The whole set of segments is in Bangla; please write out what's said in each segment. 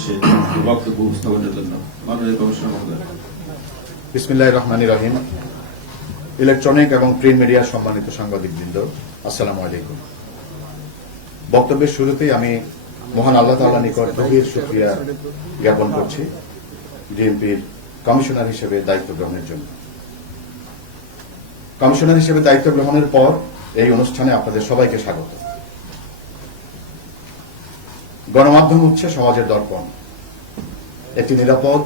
উদ্দেশ্যে বক্তব্য উপস্থাপনের জন্য মাননীয় কমিশনার মহোদয়। বিসমিল্লাহির রহমানির রহিম। ইলেকট্রনিক এবং প্রিন্ট মিডিয়ার সম্মানিত সাংবাদিকবৃন্দ, আসসালামু আলাইকুম। বক্তব্যের শুরুতেই আমি মহান আল্লাহ তাআলার নিকট গভীর শুকরিয়া জ্ঞাপন করছি ডিএমপির কমিশনার হিসেবে দায়িত্ব গ্রহণের জন্য। কমিশনার হিসেবে দায়িত্ব গ্রহণের পর এই অনুষ্ঠানে আপনাদের সবাইকে স্বাগত। গণমাধ্যম হচ্ছে সমাজের দর্পণ। একটি নিরাপদ,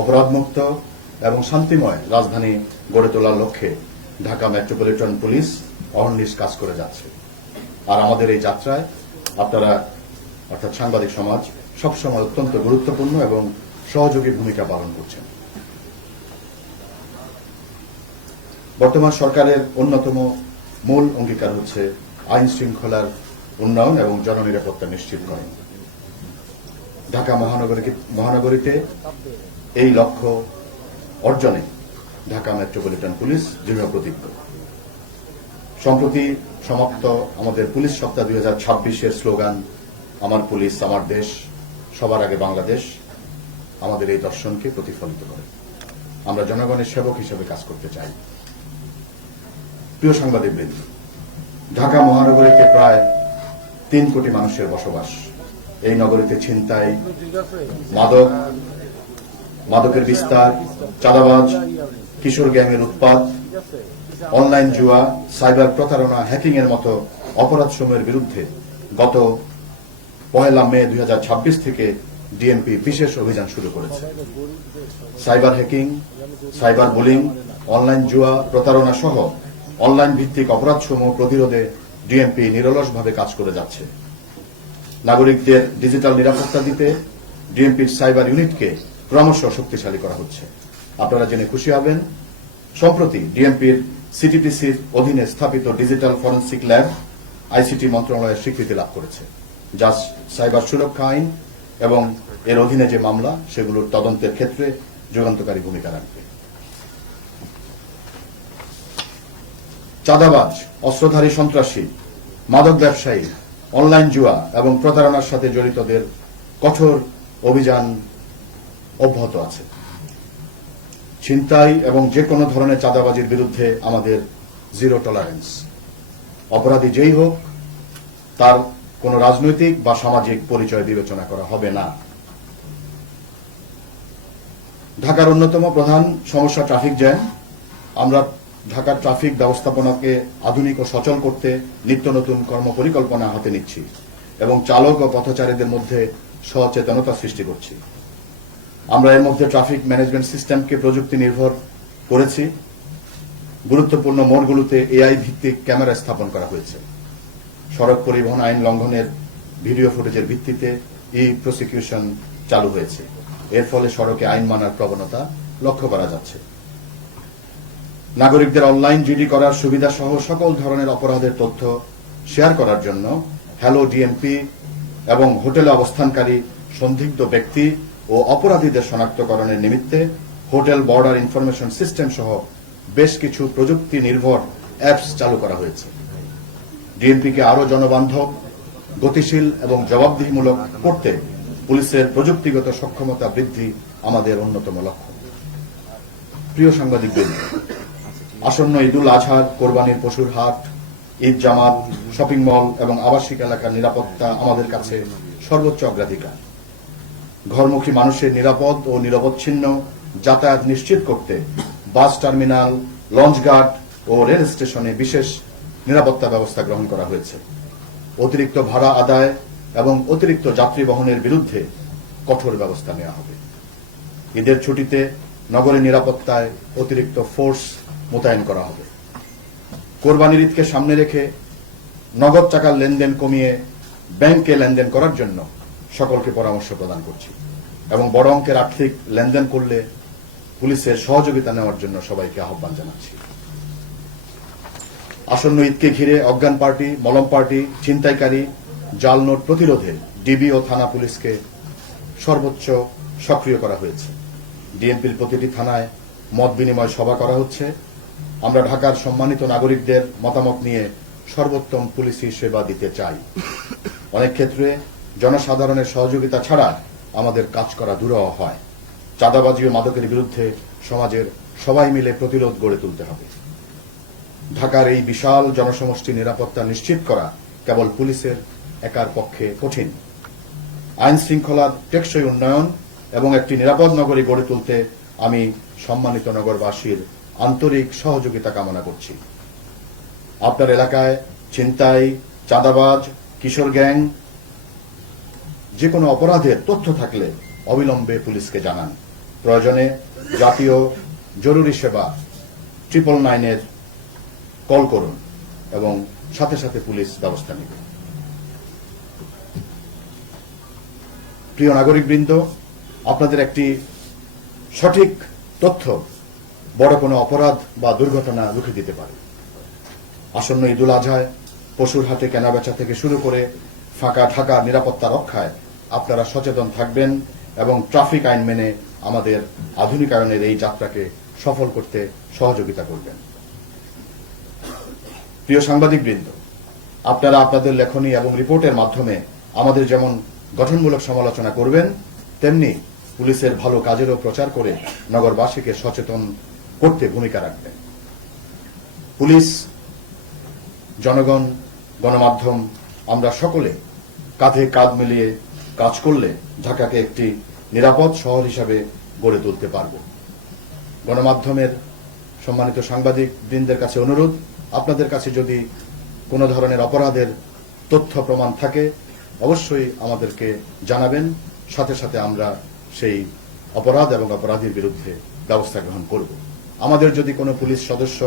অপরাধমুক্ত এবং শান্তিময় রাজধানী গড়ে তোলার লক্ষ্যে ঢাকা মেট্রোপলিটন পুলিশ অহর্নিশ কাজ করে যাচ্ছে। আর আমাদের এই যাত্রায় আপনারা অর্থাৎ সাংবাদিক সমাজ সবসময় অত্যন্ত গুরুত্বপূর্ণ এবং সহযোগী ভূমিকা পালন করছেন। বর্তমান সরকারের অন্যতম মূল অঙ্গীকার হচ্ছে আইন শৃঙ্খলার উন্নয়ন এবং জননিরাপত্তা নিশ্চিতকরণ। ঢাকা মহানগরীতে এই লক্ষ্য অর্জনে ঢাকা মেট্রোপলিটন পুলিশ দৃঢ় প্রতিজ্ঞ। সম্প্রতি সমাপ্ত আমাদের পুলিশ সপ্তাহ 2026-এর স্লোগান আমার পুলিশ আমার দেশ, সবার আগে বাংলাদেশ আমাদের এই দর্শনকে প্রতিফলিত করে। আমরা জনগণের সেবক হিসেবে কাজ করতে চাই। প্রিয় সাংবাদিকবৃন্দ, ঢাকা মহানগরীতে প্রায় 3 কোটি মানুষের বসবাস। এই নগরীতে ছিনতাই, মাদকের বিস্তার, চাঁদাবাজ, কিশোর গ্যাংয়ের উৎপাত, অনলাইন জুয়া, সাইবার প্রতারণা, হ্যাকিং এর মতো অপরাধসমূহের বিরুদ্ধে গত 1 মে 2026 থেকে ডিএমপি বিশেষ অভিযান শুরু করেছে। Cyber hacking, cyber bullying, online জুয়া, প্রতারণা সহ অনলাইন ভিত্তিক অপরাধসমূহ প্রতিরোধে ডিএমপি নিরলসভাবে কাজ করে যাচ্ছে। নাগরিকদের ডিজিটাল নিরাপত্তা দিতে ডিএমপির সাইবার ইউনিটকে ক্রমশ শক্তিশালী করা হচ্ছে। আপনারা জেনে খুশি হবেন, সম্প্রতি ডিএমপির সিটিপিসির অধীনে স্থাপিত ডিজিটাল ফরেনসিক ল্যাব আইসিটি মন্ত্রণালয়ের স্বীকৃতি লাভ করেছে, যা সাইবার সুরক্ষা আইন এবং এর অধীনে যে মামলা সেগুলোর তদন্তের ক্ষেত্রে যুগান্তকারী ভূমিকা রাখবে। চাঁদাবাজ, অস্ত্রধারী সন্ত্রাসী, মাদক ব্যবসায়ী, অনলাইন জুয়া এবং প্রতারণার সাথে জড়িতদের কঠোর অভিযান অব্যাহত আছে। ছিনতাই এবং যে কোনো ধরনের চাঁদাবাজির বিরুদ্ধে আমাদের জিরো টলারেন্স। অপরাধী যেই হোক তার কোনো রাজনৈতিক বা সামাজিক পরিচয় বিবেচনা করা হবে না। ঢাকার অন্যতম প্রধান সমস্যা ট্রাফিক জ্যাম। আমরা ঢাকার ট্রাফিক ব্যবস্থাপনাকে আধুনিক ও সচল করতে নিত্য নতুন কর্মপরিকল্পনা হাতে নিচ্ছি এবং চালক ও পথচারীদের মধ্যে সচেতনতা সৃষ্টি করছি। আমরা এর মধ্যে ট্রাফিক ম্যানেজমেন্ট সিস্টেমকে প্রযুক্তি নির্ভর করেছি। গুরুত্বপূর্ণ মোড়গুলোতে এআই ভিত্তিক ক্যামেরা স্থাপন করা হয়েছে। সড়ক পরিবহন আইন লঙ্ঘনের ভিডিও ফুটেজের ভিত্তিতে প্রসিকিউশন চালু হয়েছে। এর ফলে সড়কে আইন মানার প্রবণতা লক্ষ্য করা যাচ্ছে। নাগরিকদের অনলাইন জিডি করার সুবিধা সহ সকল ধরনের অপরাধের তথ্য শেয়ার করার জন্য হ্যালো ডিএমপি এবং হোটেলে অবস্থানকারী সন্দিগ্ধ ব্যক্তি ও অপরাধীদের শনাক্তকরণের নিমিত্তে হোটেল বর্ডার ইনফরমেশন সিস্টেম সহ বেশ কিছু প্রযুক্তি নির্ভর অ্যাপস চালু করা হয়েছে। ডিএমপিকে আরও জনবান্ধব, গতিশীল এবং জবাবদিহিমূলক করতে পুলিশের প্রযুক্তিগত সক্ষমতা বৃদ্ধি আমাদের অন্যতম লক্ষ্য। প্রিয় সাংবাদিকবৃন্দ, আসন্ন ঈদুল আজহার, কোরবানির পশুর হাট, ঈদ জামাত, শপিং মল এবং আবাসিক এলাকার নিরাপত্তা আমাদের কাছে সর্বোচ্চ অগ্রাধিকার। ঘরমুখী মানুষের নিরাপদ ও নিরবচ্ছিন্ন যাতায়াত নিশ্চিত করতে বাস টার্মিনাল, লঞ্চঘাট ও রেল স্টেশনে বিশেষ নিরাপত্তা ব্যবস্থা গ্রহণ করা হয়েছে। অতিরিক্ত ভাড়া আদায় এবং অতিরিক্ত যাত্রী বহনের বিরুদ্ধে কঠোর ব্যবস্থা নেওয়া হবে। ঈদের ছুটিতে নগরের নিরাপত্তায় অতিরিক্ত ফোর্স মোতায়েন করা হবে। কোরবানির ঈদকে সামনে রেখে নগদ টাকার লেনদেন কমিয়ে ব্যাংকে লেনদেন করার জন্য সকলকে পরামর্শ প্রদান করছি এবং বড় অঙ্কের আর্থিক লেনদেন করলে পুলিশের সহযোগিতা নেওয়ার জন্য সবাইকে আহ্বান জানাচ্ছি। আসন্ন ঈদকে ঘিরে অজ্ঞান পার্টি, মলম পার্টি, ছিনতাইকারী, জাল নোট প্রতিরোধে ডিবি ও থানা পুলিশকে সর্বোচ্চ সক্রিয় করা হয়েছে। ডিএমপির প্রতিটি থানায় মত বিনিময় সভা করা হচ্ছে। আমরা ঢাকার সম্মানিত নাগরিকদের মতামত নিয়ে সর্বোত্তম পুলিশি সেবা দিতে চাই। অনেক ক্ষেত্রে জনসাধারণের সহযোগিতা ছাড়া আমাদের কাজ করা দুরূহ হয়। চাঁদাবাজি ও মাদকের বিরুদ্ধে সমাজের সবাই মিলে প্রতিরোধ গড়ে তুলতে হবে। ঢাকার এই বিশাল জনসমষ্টির নিরাপত্তা নিশ্চিত করা কেবল পুলিশের একার পক্ষে কঠিন। আইন শৃঙ্খলার টেকসই উন্নয়ন এবং একটি নিরাপদ নগরী গড়ে তুলতে আমি সম্মানিত নগরবাসীর আন্তরিক সহযোগিতা কামনা করছি। আপনার এলাকায় ছিনতাই, চাঁদাবাজ, কিশোর গ্যাং যে কোনো অপরাধের তথ্য থাকলে অবিলম্বে পুলিশকে জানান। প্রয়োজনে জাতীয় জরুরি সেবা 999 কল করুন এবং সাথে সাথে পুলিশ ব্যবস্থা নেবে। প্রিয় নাগরিকবৃন্দ, আপনাদের একটি সঠিক তথ্য বড় কোনো অপরাধ বা দুর্ঘটনা রুখে দিতে পারে। আসন্ন ঈদুল আজহায় পশুর হাটে কেনাবেচা থেকে শুরু করে ফাঁকা ঢাকা নিরাপত্তা রক্ষায় আপনারা সচেতন থাকবেন এবং ট্রাফিক আইন মেনে আমাদের আধুনিকায়নের এই যাত্রাকে সফল করতে সহযোগিতা করবেন। প্রিয় সাংবাদিকবৃন্দ, আপনারা আপনাদের লেখনী এবং রিপোর্টের মাধ্যমে আমাদের যেমন গঠনমূলক সমালোচনা করবেন, তেমনি পুলিশের ভালো কাজেরও প্রচার করে নগরবাসীকে সচেতন করতে ভূমিকা রাখবেন। পুলিশ, জনগণ, গণমাধ্যম আমরা সকলে কাঁধে কাঁধ মিলিয়ে কাজ করলে ঢাকাকে একটি নিরাপদ শহর হিসাবে গড়ে তুলতে পারব। গণমাধ্যমের সম্মানিত সাংবাদিক বৃন্দের কাছে অনুরোধ, আপনাদের কাছে যদি কোনো ধরনের অপরাধের তথ্য প্রমাণ থাকে অবশ্যই আমাদেরকে জানাবেন। সাথে সাথে আমরা সেই অপরাধ এবং অপরাধীর বিরুদ্ধে ব্যবস্থা গ্রহণ করব। আমাদের যদি কোনো পুলিশ সদস্য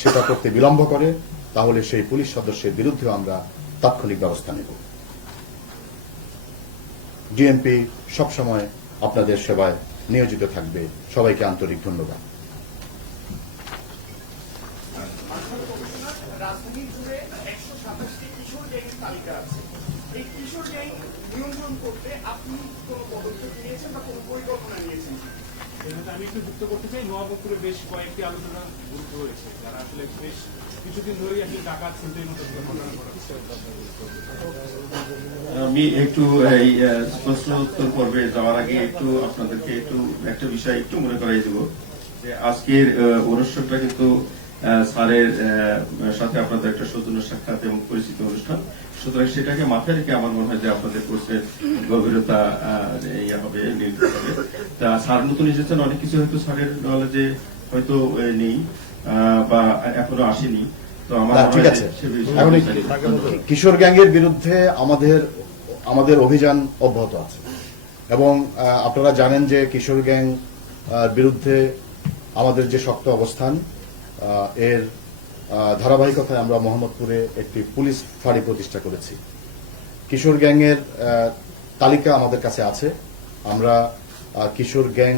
সেটা করতে বিলম্ব করে তাহলে সেই পুলিশ সদস্যের বিরুদ্ধেও আমরা তাৎক্ষণিক ব্যবস্থা নেব। ডিএমপি সবসময় আপনাদের সেবায় নিয়োজিত থাকবে। সবাইকে আন্তরিক ধন্যবাদ। রাজধানী জুড়ে 127টি কিশোর গ্যাংয়ের তালিকা আছে। এই কিশোর গ্যাং নিয়ন্ত্রণ করতে আপনি কোনো পদক্ষেপ নিয়েছেন বা কোনো পরিকল্পনা নিয়েছেন? আমি একটু যুক্ত করতে চাই, নোয়াপুরে বেশ কয়েকটি আলোচনা গ্রুপ রয়েছে যারা আসলে বেশ কিছুদিন ধরেই আসলে ডাকাত ছিনতাই মতো ঘটনা ঘটাচ্ছে। আমি একটু এই প্রশ্ন উত্তর পর্বে যাওয়ার আগে একটু আপনাদেরকে একটু একটা বিষয় একটু মনে করাই দেব যে আজকের অনুষ্ঠানটা কিন্তু স্যারের সাথে আপনাদের একটা সৌজন্য সাক্ষাৎ এবং পরিচিতি অনুষ্ঠান, সুতরাং সেটাকে মাথায় রেখে আমার মনে হয় যে আপনাদের কোর্সের গভীরতা হবে, নির্ভর হবে। তা স্যার নতুন এসেছেন, অনেক কিছু হয়তো স্যারের নলেজে হয়তো নেই বা এখনো আসেনি। তো আমার ঠিক আছে, কিশোর গ্যাংয়ের বিরুদ্ধে আমাদের অভিযান অব্যাহত আছে এবং আপনারা জানেন যে কিশোর গ্যাং বিরুদ্ধে আমাদের যে শক্ত অবস্থান, এর ধারাবাহিকতায় আমরা মোহাম্মদপুরে একটি পুলিশ ফাঁড়ি প্রতিষ্ঠা করেছি। কিশোর গ্যাংয়ের তালিকা আমাদের কাছে আছে। আমরা কিশোর গ্যাং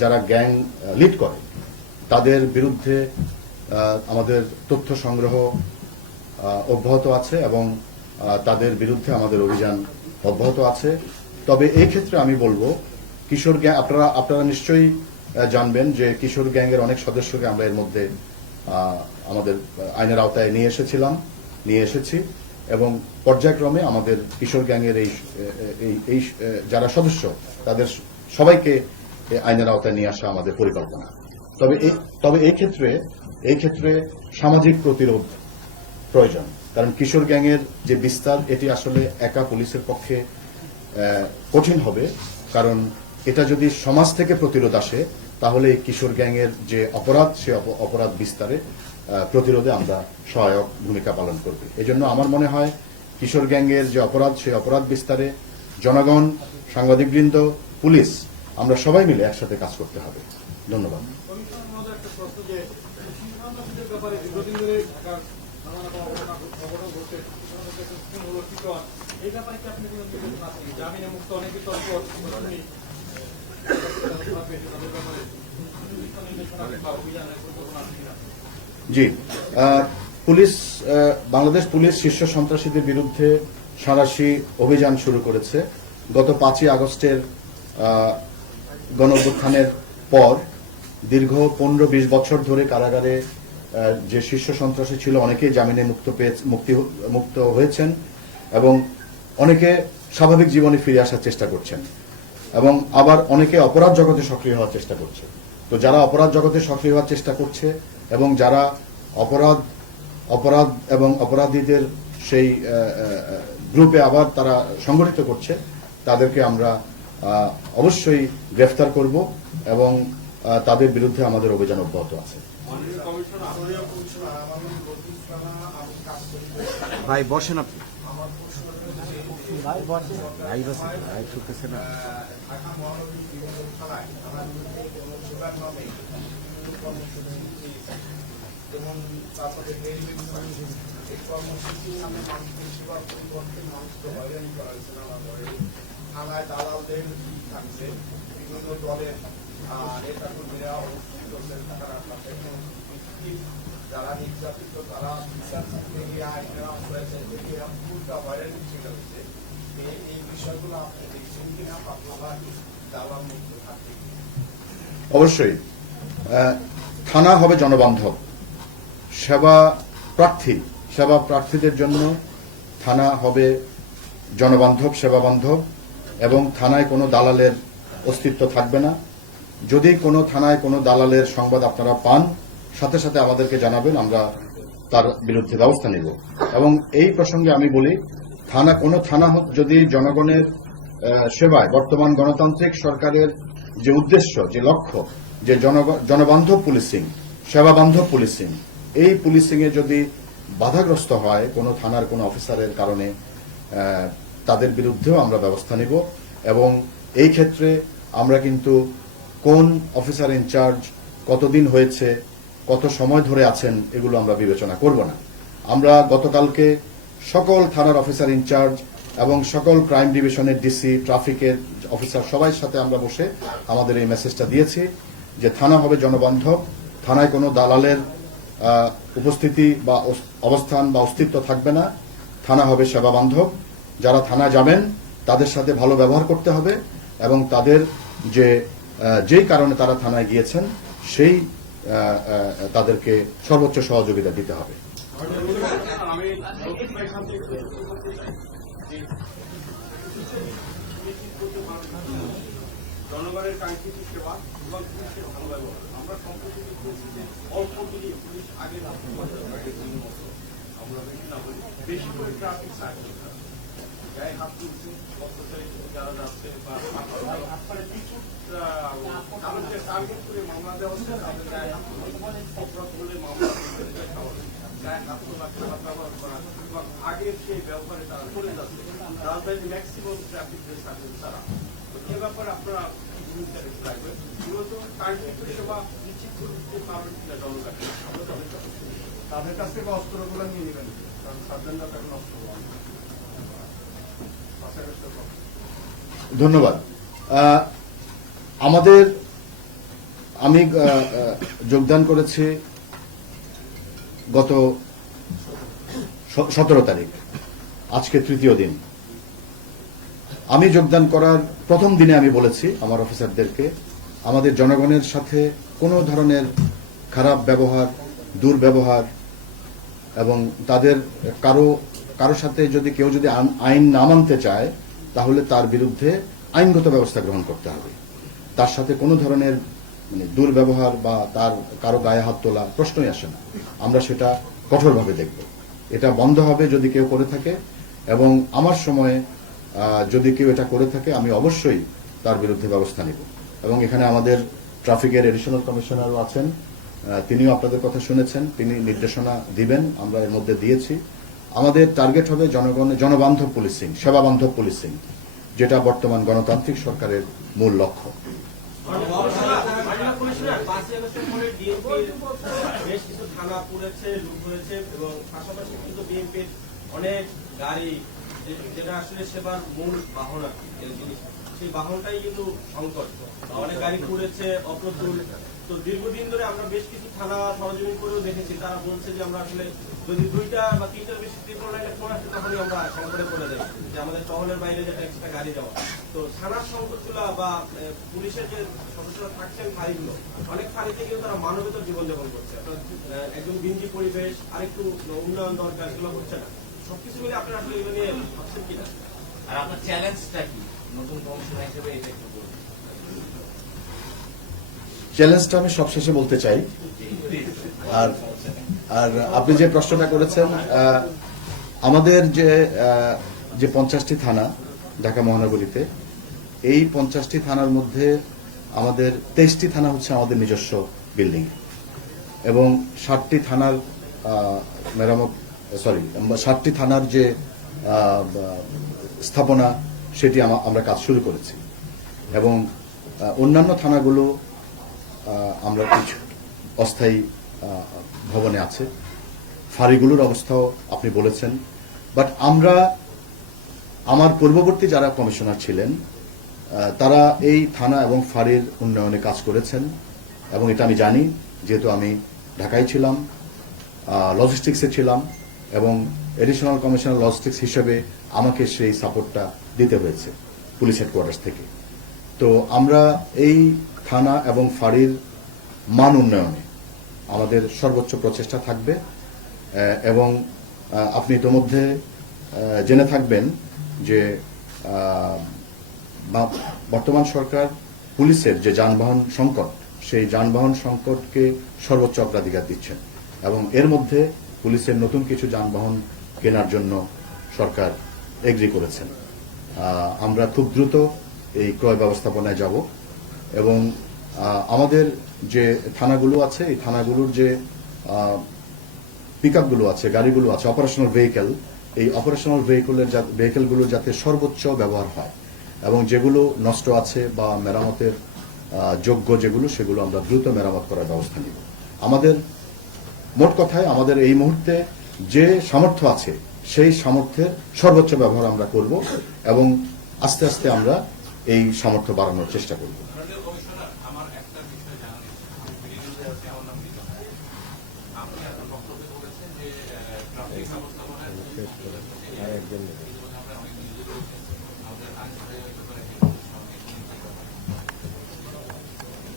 যারা গ্যাং লিড করে তাদের বিরুদ্ধে আমাদের তথ্য সংগ্রহ অব্যাহত আছে এবং তাদের বিরুদ্ধে আমাদের অভিযান অব্যাহত আছে। তবে এই ক্ষেত্রে আমি বলবো, কিশোর গ্যাং আপনারা নিশ্চয়ই জানবেন যে কিশোর গ্যাংয়ের অনেক সদস্যকে আমরা এর মধ্যে আমাদের আইনের আওতায় নিয়ে এসেছি এবং পর্যায়ক্রমে আমাদের কিশোর গ্যাংয়ের এই যারা সদস্য তাদের সবাইকে আইনের আওতায় নিয়ে আসা আমাদের পরিকল্পনা। তবে এই ক্ষেত্রে সামাজিক প্রতিরোধ প্রয়োজন, কারণ কিশোর গ্যাংয়ের যে বিস্তার এটি আসলে একা পুলিশের পক্ষে কঠিন হবে, কারণ এটা যদি সমাজ থেকে প্রতিরোধ আসে তাহলে কিশোর গ্যাংয়ের যে অপরাধ সে অপরাধ বিস্তারে প্রতিরোধে আমরা সহায়ক ভূমিকা পালন করবে। এজন্য আমার মনে হয় কিশোর গ্যাংয়ের যে অপরাধ সেই অপরাধ বিস্তারে জনগণ, সাংবাদিকবৃন্দ, পুলিশ আমরা সবাই মিলে একসাথে কাজ করতে হবে। ধন্যবাদ। জি, বাংলাদেশ পুলিশ শীর্ষ সন্ত্রাসীদের বিরুদ্ধে সাঁড়াশি অভিযান শুরু করেছে। গত 5ই আগস্টের গণঅভ্যুত্থানের পর দীর্ঘ 15-20 বছর ধরে কারাগারে যে শীর্ষ সন্ত্রাসী ছিল অনেকেই জামিনে মুক্ত হয়েছেন এবং অনেকে স্বাভাবিক জীবনে ফিরে আসার চেষ্টা করছেন। এবং আবার অনেকে অপরাধ জগতে সক্রিয় হওয়ার চেষ্টা করছে। তো যারা অপরাধ জগতে সক্রিয় হওয়ার চেষ্টা করছে এবং যারা অপরাধ এবং অপরাধীদের সেই গ্রুপে আবার তারা সংগঠিত করছে, তাদেরকে আমরা অবশ্যই গ্রেফতার করব এবং তাদের বিরুদ্ধে আমাদের অভিযান অব্যাহত আছে। ভাই বসেন আপনি। ভাই বসেন, ভাই বসেন, ভাই শুনতেছে না। ঢাকা মহানগরী বিভিন্ন থানায় সুগার নামে যেমন তারপরে এই কর্মসূচি নামে মানুষকে সেবার পরিবর্তে মানুষকে হয়রানি করা হয়েছে নানা করে। থানায় দালালদের থাকছে, বিভিন্ন দলের নেতাকর্মীরা অবস্থিত করছেন, যারা নির্যাতিত তারা বিচার থেকে আইনের আশ্রয় চাইতে গিয়ে পুরোটা হয়রানি ছিল হচ্ছে। এই বিষয়গুলো আপনি দেখছেন কিনা আপনারা দালাল মুক্ত থাকবে? অবশ্যই থানা হবে জনবান্ধব। সেবা প্রার্থীদের জন্য থানা হবে জনবান্ধব, সেবা বান্ধব, এবং থানায় কোনো দালালের অস্তিত্ব থাকবে না। যদি কোনো থানায় কোনো দালালের সংবাদ আপনারা পান, সাথে সাথে আমাদেরকে জানাবেন, আমরা তার বিরুদ্ধে ব্যবস্থা নেব। এবং এই প্রসঙ্গে আমি বলি, কোনো থানা যদি জনগণের সেবায়, বর্তমান গণতান্ত্রিক সরকারের যে উদ্দেশ্য, যে লক্ষ্য, যে জনবান্ধব পুলিশিং, সেবা বান্ধব পুলিশিং, এই পুলিশিং এ যদি বাধাগ্রস্ত হয় কোনো থানার কোনো অফিসারের কারণে, তাদের বিরুদ্ধেও আমরা ব্যবস্থা নিব। এবং এই ক্ষেত্রে আমরা কিন্তু কোন অফিসার ইনচার্জ কতদিন হয়েছে, কত সময় ধরে আছেন, এগুলো আমরা বিবেচনা করব না। আমরা গতকালকে সকল থানার অফিসার ইনচার্জ এবং সকল ক্রাইম ডিভিশনের ডিসি, ট্রাফিকের অফিসার সবাই সাথে আমরা বসে আমাদের এই মেসেজটা দিয়েছি যে থানা হবে জনবান্ধব, থানায় কোনো দালালের উপস্থিতি বা অবস্থান বা অস্তিত্ব থাকবে না, থানা হবে সেবা বান্ধব। যারা থানা যাবেন তাদের সাথে ভালো ব্যবহার করতে হবে এবং তাদের যেই কারণে তারা থানায় গিয়েছেন সেই তাদেরকে সর্বোচ্চ সহযোগিতা দিতে হবে। জনগণের কাঙ্ক্ষিত সেবা এবং পুলিশের ভালো ব্যবহার আমরা সম্প্রতি অল্প দিকে পুলিশ আগে আমরা বেশি না বলি, বেশি করে ট্রাফিক সার্কেল গায়ে হাত তুলছে, যারা যাচ্ছে বা কিছু তাদেরকে টার্গেট করে মামলা দেওয়া হচ্ছে, তাদের গায়ে হাত অপরাধ বলে মামলা গায়ে হাত তোলা, খারাপ ব্যবহার করা এবং আগের সেই ব্যবহারে তারা চলে যাচ্ছে। রাজধানীর ম্যাক্সিমাম ট্রাফিক সার্কেল ছাড়া এ ব্যাপারে আপনারা কি ভূমিকা রেখে রাখবেন? মূলত কাঙ্ক্ষিত সেবা নিশ্চিত করে দিতে পারবেন কিনা জনগণকে? তাদের কাছ থেকে অস্ত্রগুলো নিয়ে নেবেন, কারণ সাবধানতা এখন অস্ত্র ধন্যবাদ। আমি যোগদান করেছি গত 17 তারিখ, আজকে তৃতীয় দিন। আমি যোগদান করার প্রথম দিনে আমি বলেছি আমার অফিসারদেরকে, আমাদের জনগণের সাথে কোনো ধরনের খারাপ ব্যবহার, দুর্ব্যবহার এবং তাদের কারো সাথে যদি কেউ আইন না মানতে চায় তাহলে তার বিরুদ্ধে আইনগত ব্যবস্থা গ্রহণ করতে হবে। তার সাথে কোনো ধরনের দুর্ব্যবহার বা তার কারো গায়ে হাত তোলা প্রশ্নই আসে না। আমরা সেটা কঠোরভাবে দেখব। এটা বন্ধ হবে যদি কেউ করে থাকে, এবং আমার সময়ে যদি কেউ এটা করে থাকে আমি অবশ্যই তার বিরুদ্ধে ব্যবস্থা নিব। এবং এখানে আমাদের ট্রাফিকের এডিশনাল কমিশনারও আছেন, তিনিও আপনাদের কথা শুনেছেন, তিনি নির্দেশনা দিবেন, আমরা এর মধ্যে দিয়েছি। আমাদের টার্গেট হবে জনবান্ধব পুলিশিং, সেবা বান্ধব পুলিশিং, যেটা বর্তমান গণতান্ত্রিক সরকারের মূল লক্ষ্য। বেশ কিছু থানা পুড়েছে, লুট হয়েছে এবং পাশাপাশি কিন্তু বিএনপির অনেক গাড়ি, যেটা আসলে সেবার মূল বাহন, সেই বাহনটাই কিন্তু সংকট। অনেক গাড়ি পুড়েছে, অপ্রতুল। তো দীর্ঘদিন ধরে আমরা বেশ কিছু থানা সরজমিন করেও দেখেছি, তারা বলছে যে আমরা আসলে যদি 2টা বা 3টার বেশি ত্রিপল লাইনে ফোন আসে তখনই আমরা সংকটে পড়ে যাই, যে আমাদের টহলের বাইরে যেটা এক্সট্রা গাড়ি যাওয়া। তো থানার সংকটগুলা বা পুলিশের যে সদস্যরা থাকছেন ফাঁড়িগুলো, অনেক ফাঁড়িতে গিয়েও তারা মানবেতর জীবনযাপন করছে। একদম বিঞ্জি পরিবেশ, আরেকটু উন্নয়ন দরকার, এগুলো হচ্ছে না। সবকিছু মিলে আপনারা আসলে এগুলো নিয়ে ভাবছেন কিনা? আর আপনার চ্যালেঞ্জটা কি নতুন কমিশনার হিসেবে এটা একটু বলুন। চ্যালেঞ্জটা আমি সবশেষে বলতে চাই। আর আর আপনি যে প্রশ্নটা করেছেন, আমাদের যে 50টি থানা ঢাকা মহানগরীতে, এই 50টি থানার মধ্যে আমাদের 23টি থানা হচ্ছে আমাদের নিজস্ব বিল্ডিং এবং 60টি থানার মেরামত 60টি থানার যে স্থাপনা সেটি আমরা কাজ শুরু করেছি এবং অন্যান্য থানাগুলো আমরা কিছু অস্থায়ী ভবনে আছে। ফাঁড়িগুলোর অবস্থাও আপনি বলেছেন, বাট আমার পূর্ববর্তী যারা কমিশনার ছিলেন তারা এই থানা এবং ফাঁড়ির উন্নয়নে কাজ করেছেন এবং এটা আমি জানি, যেহেতু আমি ঢাকায় ছিলাম, লজিস্টিক্সে ছিলাম এবং এডিশনাল কমিশনার লজিস্টিক্স হিসেবে আমাকে সেই সাপোর্টটা দিতে হয়েছে পুলিশ হেডকোয়ার্টার্স থেকে। তো আমরা এই থানা এবং ফাঁড়ির মান উন্নয়নে আমাদের সর্বোচ্চ প্রচেষ্টা থাকবে এবং আপনি ইতোমধ্যে জেনে থাকবেন যে বর্তমান সরকার পুলিশের যে যানবাহন সংকট, সেই যানবাহন সংকটকে সর্বোচ্চ অগ্রাধিকার দিচ্ছেন এবং এর মধ্যে পুলিশের নতুন কিছু যানবাহন কেনার জন্য সরকার এগ্রি করেছেন। আমরা খুব দ্রুত এই ক্রয় ব্যবস্থাপনায় যাব এবং আমাদের যে থানাগুলো আছে, এই থানাগুলোর যে পিকআপগুলো আছে, গাড়িগুলো আছে, অপারেশনাল ভেহিকেল, এই অপারেশনাল ভেহিকেলগুলোর যাতে সর্বোচ্চ ব্যবহার হয় এবং যেগুলো নষ্ট আছে বা মেরামতের যোগ্য যেগুলো, সেগুলো আমরা দ্রুত মেরামত করার ব্যবস্থা নিব। আমাদের মোট কথায় আমাদের এই মুহূর্তে যে সামর্থ্য আছে সেই সামর্থ্যের সর্বোচ্চ ব্যবহার আমরা করব এবং আস্তে আস্তে আমরা এই সামর্থ্য বাড়ানোর চেষ্টা করব।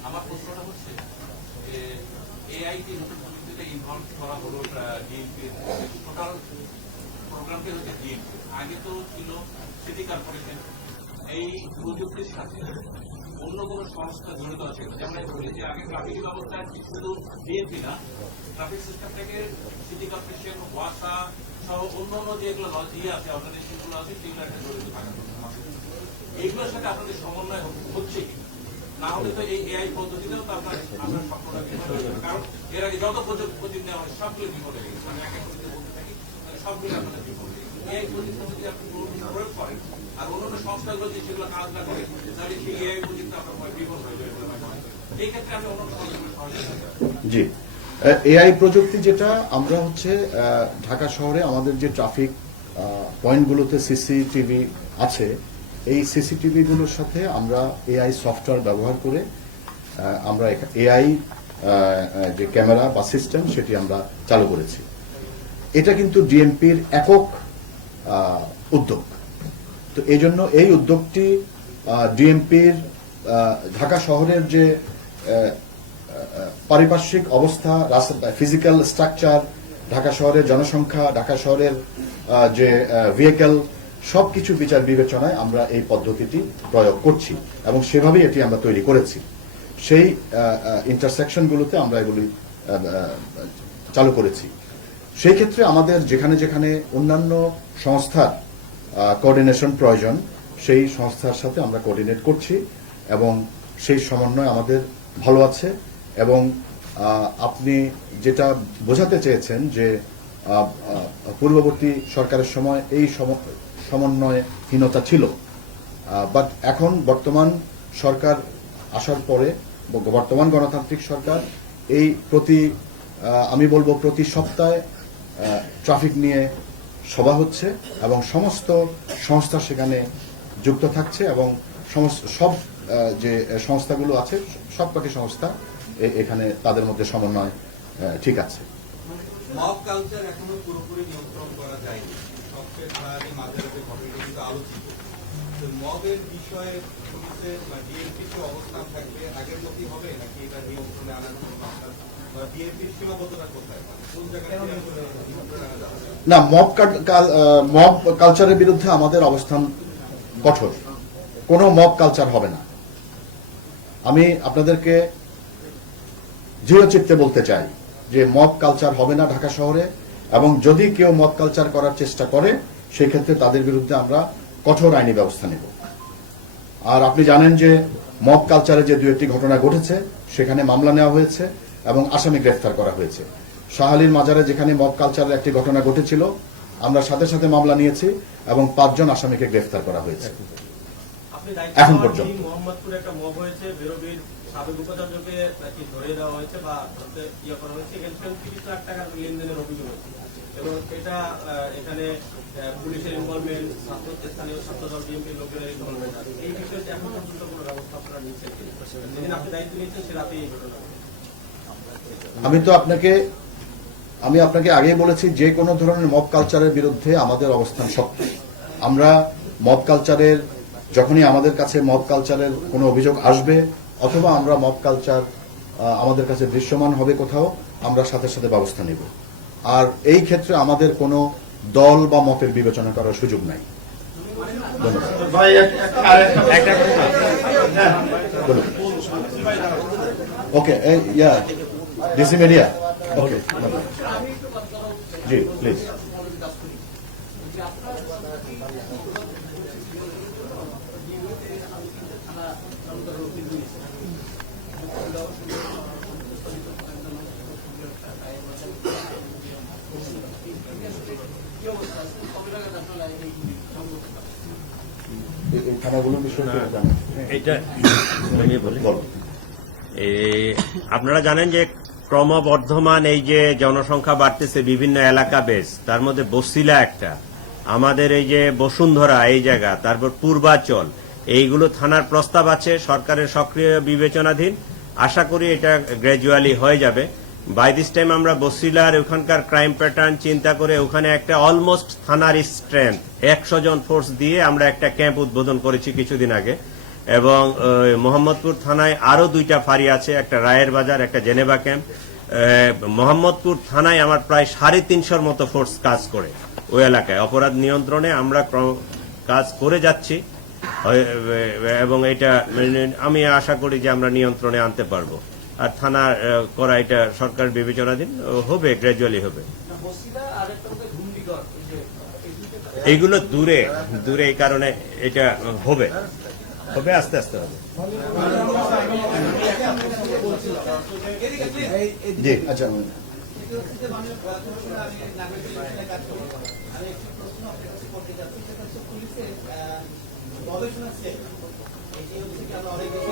আমার প্রশ্নটা হচ্ছে যে এআইটি নতুন প্রযুক্তিতে ইনভলভ করা হলো ডিএমপির টোটাল প্রোগ্রামটি হচ্ছে ডিএমপি, আগে তো ছিল সিটি কর্পোরেশন। এই প্রযুক্তির সাথে অন্য কোনো সংস্থা জড়িত আছে? যেমন আমি বলি যে আগে ট্রাফিক ব্যবস্থায় শুধু ডিএমপি না, ট্রাফিক সিস্টেমটাকে সিটি কর্পোরেশন, ওয়াসা সহ অন্য যেগুলো আছে অর্গানাইজেশনগুলো আছে, সেগুলো একটা জড়িত থাকা। এইগুলোর সাথে আপনাদের সমন্বয় হচ্ছে কি? না হলে তো এই এআই পদ্ধতিতেও তো আপনার সফলতা বিফল হয়ে যাবে। কারণ এর আগে যত প্রযুক্তি নেওয়া হয় সবগুলো বিফল হয়ে গেছে। মানে এক এক করে বলতে থাকি, সবগুলো আপনাদের বিফল হয়ে গেছে। এআই প্রযুক্তি যদি আপনি প্রয়োগ করেন আর অন্যান্য সংস্থাগুলো যদি সেগুলো কাজ না করে, তাহলে সেই এআই প্রযুক্তি আপনার বিফল হয়ে যাবে। এই ক্ষেত্রে আমি অন্যান্য সহযোগিতা। জি, এআই প্রযুক্তি যেটা আমরা হচ্ছে ঢাকা শহরে আমাদের যে ট্রাফিক পয়েন্টগুলোতে সিসিটিভি আছে, এই সিসিটিভি গুলোর সাথে আমরা এআই সফটওয়্যার ব্যবহার করে আমরা এআই যে ক্যামেরা বা সিস্টেম সেটি আমরা চালু করেছি। এটা কিন্তু ডিএমপির একক উদ্যোগ। তো এই জন্য এই উদ্যোগটি ডিএমপির ঢাকা শহরের যে পারিপার্শ্বিক অবস্থা, ফিজিক্যাল স্ট্রাকচার, ঢাকা শহরের জনসংখ্যা, ঢাকা শহরের যে ভেহিকেল, সবকিছু বিচার বিবেচনায় আমরা এই পদ্ধতিটি প্রয়োগ করছি এবং সেভাবেই এটি আমরা তৈরি করেছি। সেই ইন্টারসেকশনগুলোতে আমরা এগুলি চালু করেছি। সেই ক্ষেত্রে আমাদের যেখানে যেখানে অন্যান্য সংস্থার কোঅর্ডিনেশন প্রয়োজন, সেই সংস্থার সাথে আমরা কোঅর্ডিনেট করছি এবং সেই সমন্বয় আমাদের ভালো আছে। এবং আপনি যেটা বোঝাতে চেয়েছেন যে পূর্ববর্তী সরকারের সময় এই সমন্বয়হীনতা ছিল, বাট এখন বর্তমান সরকার আসার পরে, বর্তমান গণতান্ত্রিক সরকার এই আমি বলবো প্রতি সপ্তাহে ট্রাফিক নিয়ে সভা হচ্ছে এবং সমস্ত সংস্থা সেখানে যুক্ত থাকছে এবং সব যে সংস্থাগুলো আছে, সবকটি সংস্থা এখানে তাদের মধ্যে সমন্বয় ঠিক আছে। মব কালচার এখনো পুরোপুরি নিয়ন্ত্রণ করা যায়নি। সবচেয়ে খারাপ মাঝে ঘটনা কিন্তু আলোচিত। মবের বিষয়ে পুলিশের বা ডিএমপির যে অবস্থান থাকবে আগের মতোই হবে, নাকি এটা নিয়ন্ত্রণে আনার কোনো বা ডিএমপির সীমাবদ্ধতা কোথায়, কোন জায়গায় না? মব কালচারের বিরুদ্ধে আমাদের অবস্থান কঠোর। কোনো মব কালচার হবে না। আমি আপনাদেরকে দৃঢ় চিত্তে বলতে চাই যে মব কালচার হবে না ঢাকা শহরে, এবং যদি কেউ মব কালচার করার চেষ্টা করে সেক্ষেত্রে তাদের বিরুদ্ধে আমরা কঠোর আইনি ব্যবস্থা নেব। আর আপনি জানেন যে মব কালচারে যে 2-1টি ঘটনা ঘটেছে সেখানে মামলা নেওয়া হয়েছে এবং আসামি গ্রেফতার করা হয়েছে। শাহালির মাজারে যেখানে মব কালচারের একটি ঘটনা ঘটেছিল আমরা সাথে সাথে মামলা নিয়েছি এবং 5 জন আসামিকে গ্রেফতার করা হয়েছে আপনি এখন পর্যন্ত। মোহাম্মদপুরে একটা মব হয়েছে, বেরোবির সাবেক উপাচার্যকে নাকি ধরিয়ে দেওয়া হয়েছে বা ইয়ে করা হয়েছে, এখানে 30 লাখ টাকার লেনদেনের অভিযোগ হয়েছে এবং এটা এখানে পুলিশের ইনভলভমেন্ট, স্থানীয় ছাত্রদল বিএনপির লোকের ইনভলভমেন্ট আছে। এই বিষয়ে এখন পর্যন্ত কোনো ব্যবস্থা আপনারা নিচ্ছেন কিনা? যেদিন আপনি দায়িত্ব নিচ্ছেন সে রাতেই এই ঘটনা। আমি আপনাকে আগেই বলেছি যে কোনো ধরনের মব কালচারের বিরুদ্ধে আমাদের অবস্থান শক্ত। আমরা মব কালচারের যখনই আমাদের কাছে মব কালচারের কোনো অভিযোগ আসবে অথবা আমরা মব কালচার আমাদের কাছে দৃশ্যমান হবে কোথাও, আমরা সাথে সাথে ব্যবস্থা নেব। আর এই ক্ষেত্রে আমাদের কোনো দল বা মতের বিবেচনা করার সুযোগ নাই। ধন্যবাদ। ভাই বলুন। ওকে, ডিসি মিডিয়া, ওকে, জি প্লিজ। এই থানাগুলোর বিষয়ে একটু জানেন? এটা আমি বলি। বলুন। আপনারা জানেন যে ক্রমবর্ধমান এই যে জনসংখ্যা বাড়তেছে বিভিন্ন এলাকা বেশ, তার মধ্যে বসিলা একটা, আমাদের এই যে বসুন্ধরা এই জায়গা, তারপর পূর্বাচল, এইগুলো থানার প্রস্তাব আছে, সরকারের সক্রিয় বিবেচনাধীন। আশা করি এটা গ্র্যাজুয়ালি হয়ে যাবে। বাই দিস টাইম আমরা বসিলার ওখানকার ক্রাইম প্যাটার্ন চিন্তা করে ওখানে একটা অলমোস্ট থানার স্ট্রেংথ 100 জন ফোর্স দিয়ে আমরা একটা ক্যাম্প উদ্বোধন করেছি কিছুদিন আগে। এবং মোহাম্মদপুর থানায় আরো 2টা ফাঁড়ি আছে, একটা রায়ের বাজার, একটা জেনেভা ক্যাম্প। মোহাম্মদপুর থানায় আমার প্রায় 350-র মতো ফোর্স কাজ করে ওই এলাকায় অপরাধ নিয়ন্ত্রণে আমরা কাজ করে যাচ্ছি এবং এটা আমি আশা করি যে আমরা নিয়ন্ত্রণে আনতে পারবো। আর থানা করা এটা সরকার বিবেচনাধীন হবে, গ্র্যাজুয়ালি হবে। এইগুলো দূরে দূরে, এই কারণে এটা হবে আস্তে আস্তে হবে। জি, আচ্ছা, গবেষণা সেল এটি হচ্ছে কি আমরা অনেক দেশে